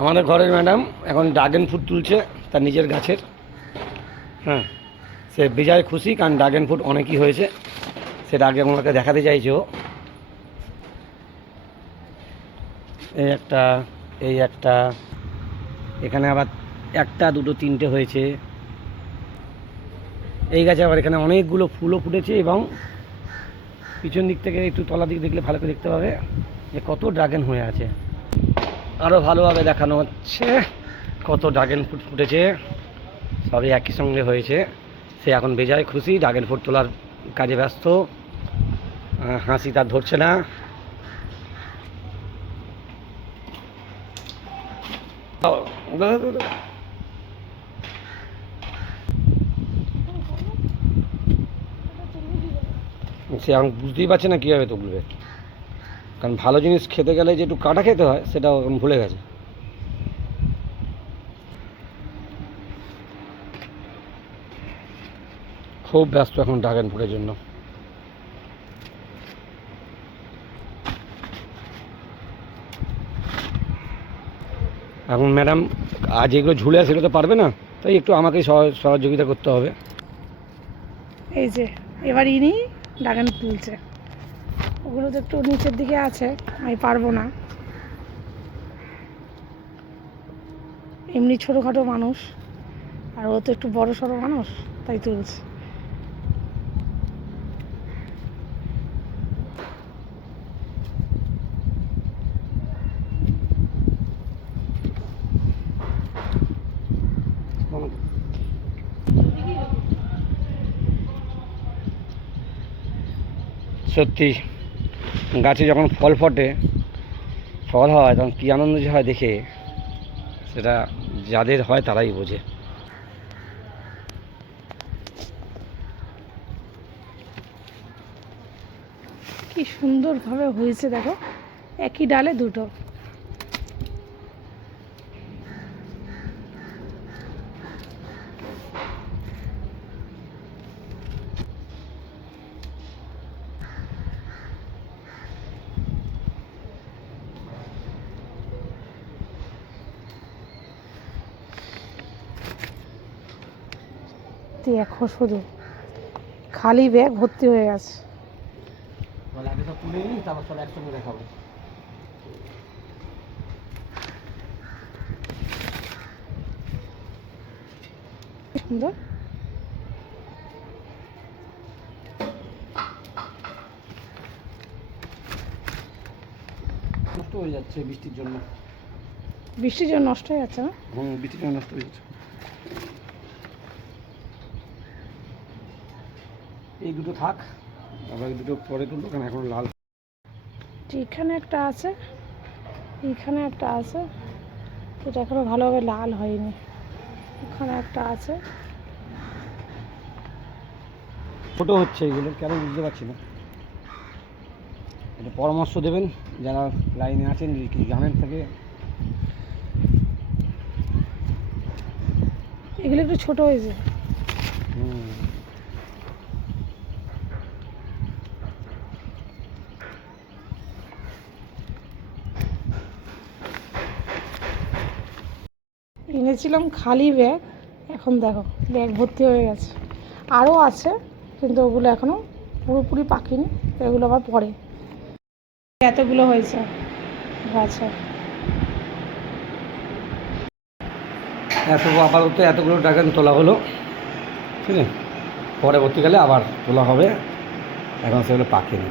আমাদের ঘরের ম্যাডাম এখন ড্রাগন ফ্রুট তুলছে তার নিজের গাছের। হ্যাঁ, সে বেজায় খুশি, কারণ ড্রাগন ফ্রুট অনেকই হয়েছে, সেটা আগে আমাকে দেখাতে চাইছে ও। এই একটা, এই একটা, এখানে আবার একটা দুটো তিনটে হয়েছে। এই গাছে আবার এখানে অনেকগুলো ফুলও ফুটেছে, এবং পিছন দিক থেকে একটু তলা দিক দেখলে ভালো করে দেখতে পাবে যে কত ড্রাগন হয়ে আছে। আরও ভালোভাবে দেখানো হচ্ছে কত ড্রাগন ফ্রুট ফুটেছে, সবই একই সঙ্গে হয়েছে। সে এখন বেজায় খুশি, ড্রাগন ফ্রুট তোলার কাজে ব্যস্ত, হাসি তার ধরছে না। সে এখন বুঝতেই পারছে না কীভাবে তুলবে, কারণ ভালো জিনিস খেতে গেলে যে একটু কাটা খেতে হয় সেটা এখন ভুলে গেছে। খুব ব্যস্ত এখন ড্রাগন ফ্রুটের জন্য। এখন ম্যাডাম আজ এগুলো ঝুলে সেগুলো তো পারবে না, তাই একটু আমাকে সহযোগিতা করতে হবে। এই যে এবার ইনি ড্রাগন তুলছে, ওগুলো তো একটু নিচের দিকে আছে, আমি পারবো না। এমনি ছোটোখাটো মানুষ, আর ও তো একটু বড় সড়ো মানুষ, তাই তুলছে। সত্যি গাছে যখন ফল ফটে, ফল হয়, তখন কী আনন্দ যে হয় দেখে, সেটা যাদের হয় তারাই বোঝে। কি সুন্দরভাবে হয়েছে দেখো, একই ডালে দুটো। দেখো শুধু খালি ব্যাগ ভর্তি হয়ে গেছে। আগে সব তুলে নিই, তারপর সব একসঙ্গে দেখাবো। সুন্দর। নষ্ট হয়ে যাচ্ছে বৃষ্টির জন্য। বৃষ্টির জন্য নষ্ট হয়ে যাচ্ছে না? বৃষ্টির জন্য নষ্ট হয়ে যাচ্ছে। এই দুটো থাক, আবার এই দুটো পরে তুলবো, কারণ এখন লাল। এখানে একটা আছে, এইখানে একটা আছে, এটা এখনো ভালোভাবে লাল হয়নি। এখানে একটা আছে। ছোটো হচ্ছে এগুলো, কেন বুঝতে পারছি না। এটা পরামর্শ দেবেন যারা লাইনে আছেন, যদি কিছু জানেন থাকে। এগুলো একটু ছোট হয়েছে। এনেছিলাম খালি ব্যাগ, এখন দেখো ব্যাগ ভর্তি হয়ে গেছে। আরও আছে, কিন্তু ওগুলো এখনও পুরোপুরি পাকেনি, এগুলো আবার পরে। এতগুলো হয়েছে আচ্ছা। আপাতত এতগুলো ড্রাগন তোলা হলো, ঠিক আছে, পরবর্তীকালে আবার তোলা হবে, এখন সেগুলো পাকেনি।